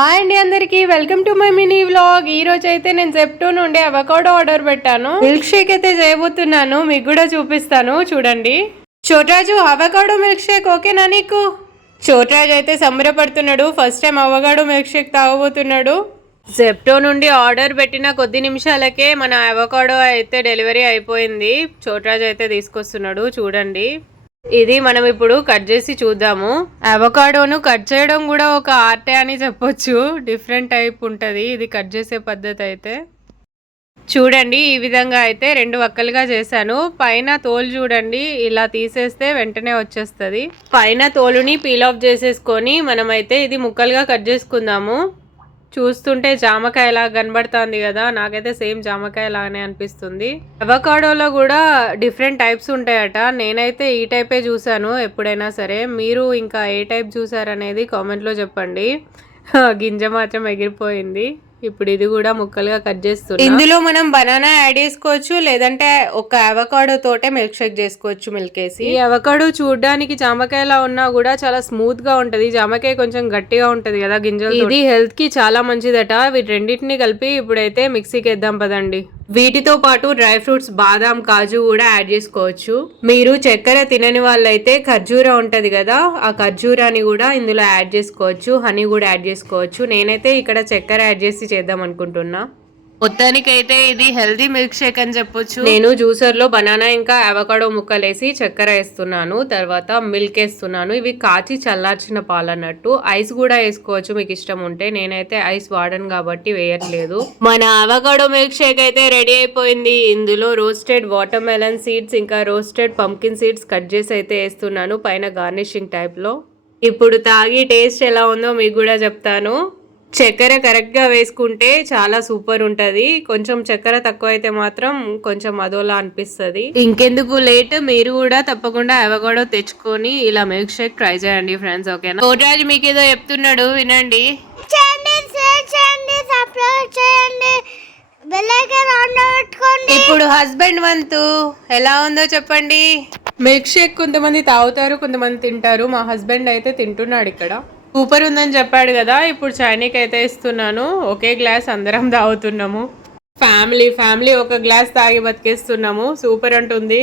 Hi అండి అందరికి welcome to my mini vlog. ఈ రోజు అయితే నేను జెప్టో నుండి అవకాడో ఆర్డర్ పెట్టాను. మిల్క్ షేక్ అయితే చేయబోతున్నాను, మీకు కూడా చూపిస్తాను చూడండి. చోట్రాజు అవకాడో మిల్క్ షేక్ ఓకేనా నీకు? చోట్రాజు అయితే సంబరపడుతున్నాడు, first time avocado milk shake తాగబోతున్నాడు. జెప్టో నుండి ఆర్డర్ పెట్టిన కొద్ది నిమిషాలకే మన అవకాడో అయితే డెలివరీ అయిపోయింది. చోట్రాజు అయితే తీసుకొస్తున్నాడు చూడండి. ఇది మనం ఇప్పుడు కట్ చేసి చూద్దాము. అవకాడోను కట్ చేయడం కూడా ఒక ఆర్టే అని చెప్పొచ్చు. డిఫరెంట్ టైప్ ఉంటుంది ఇది కట్ చేసే పద్ధతి అయితే. చూడండి ఈ విధంగా అయితే రెండు వక్కలుగా చేశాను. పైన తోలు చూడండి ఇలా తీసేస్తే వెంటనే వచ్చేస్తుంది. పైన తోలుని పీల్ ఆఫ్ చేసేసుకొని మనమైతే ఇది ముక్కలుగా కట్ చేసుకుందాము. చూస్తుంటే జామకాయ లాగా కనబడుతుంది కదా, నాకైతే సేమ్ జామకాయ లాగానే అనిపిస్తుంది. అవకాడోలో కూడా డిఫరెంట్ టైప్స్ ఉంటాయట. నేనైతే ఈ టైపే చూసాను ఎప్పుడైనా సరే. మీరు ఇంకా ఏ టైప్ చూసారనేది కామెంట్లో చెప్పండి. గింజ మాత్రం ఎగిరిపోయింది. ఇప్పుడు ఇది కూడా ముక్కలుగా కట్ చేస్తున్నాం. ఇందులో మనం బనానా యాడ్ చేసుకోవచ్చు, లేదంటే ఒక అవకాడో తోటే మిల్క్ షేక్ చేసుకోవచ్చు మిల్క్ వేసి. ఈ అవకాడో చూడడానికి జామకాయలా ఉన్నా కూడా చాలా స్మూత్ గా ఉంటది. జామకాయ కొంచెం గట్టిగా ఉంటది కదా గింజలు. ఇది హెల్త్ కి చాలా మంచిదట. వీటి రెండింటిని కలిపి ఇప్పుడైతే మిక్సీకి వేద్దాం పదండి. వీటితో పాటు డ్రై ఫ్రూట్స్ బాదాం కాజు కూడా యాడ్ చేసుకోవచ్చు. మీరు చక్కెర తినని వాళ్ళైతే ఖర్జూరా ఉంటది కదా, ఆ ఖర్జూరాని కూడా ఇందులో యాడ్ చేసుకోవచ్చు. హనీ కూడా యాడ్ చేసుకోవచ్చు. నేనైతే ఇక్కడ చక్కెర యాడ్ చేసి చేద్దాం అనుకుంటున్నా. మొత్తానికైతే ఇది హెల్దీ మిల్క్ షేక్ అని చెప్పొచ్చు. నేను జ్యూసర్ లో బనానా ఇంకా అవకాడో ముక్కలేసి చక్కెర వేస్తున్నాను, తర్వాత మిల్క్ వేస్తున్నాను. ఇవి కాచి చల్లార్చిన పాలు అన్నట్టు. ఐస్ కూడా వేసుకోవచ్చు మీకు ఇష్టం ఉంటే. నేనైతే ఐస్ వాడను కాబట్టి వేయట్లేదు. మన అవకాడో మిల్క్ షేక్ అయితే రెడీ అయిపోయింది. ఇందులో రోస్టెడ్ వాటర్ మెలన్ సీడ్స్ ఇంకా రోస్టెడ్ పంకిన్ సీడ్స్ కట్ చేసి అయితే వేస్తున్నాను పైన గార్నిషింగ్ టైప్ లో. ఇప్పుడు తాగి టేస్ట్ ఎలా ఉందో మీకు కూడా చెప్తాను. చక్కెర కరెక్ట్గా వేసుకుంటే చాలా సూపర్ ఉంటుంది. కొంచెం చక్కెర తక్కువ అయితే మాత్రం కొంచెం అదోలా అనిపిస్తుంది. ఇంకెందుకు లేట్, మీరు కూడా తప్పకుండా అవకాడో తెచ్చుకొని ఇలా మిల్క్ షేక్ ట్రై చేయండి ఫ్రెండ్స్, ఓకేనా? కోటరాజు మీకు ఏదో చెప్తున్నాడు వినండి. ఇప్పుడు హస్బెండ్ వంతు ఎలా ఉందో చెప్పండి. మిల్క్ షేక్ కొంతమంది తాగుతారు, కొంతమంది తింటారు. మా హస్బెండ్ అయితే తింటున్నాడు ఇక్కడ. సూపర్ ఉందని చెప్పాడు కదా, ఇప్పుడు చైనీకి అయితే ఇస్తున్నాను. ఒకే గ్లాస్ అందరం తాగుతున్నాము. ఫ్యామిలీ ఒక గ్లాస్ తాగి బతికేస్తున్నాము. సూపర్ అంటుంది.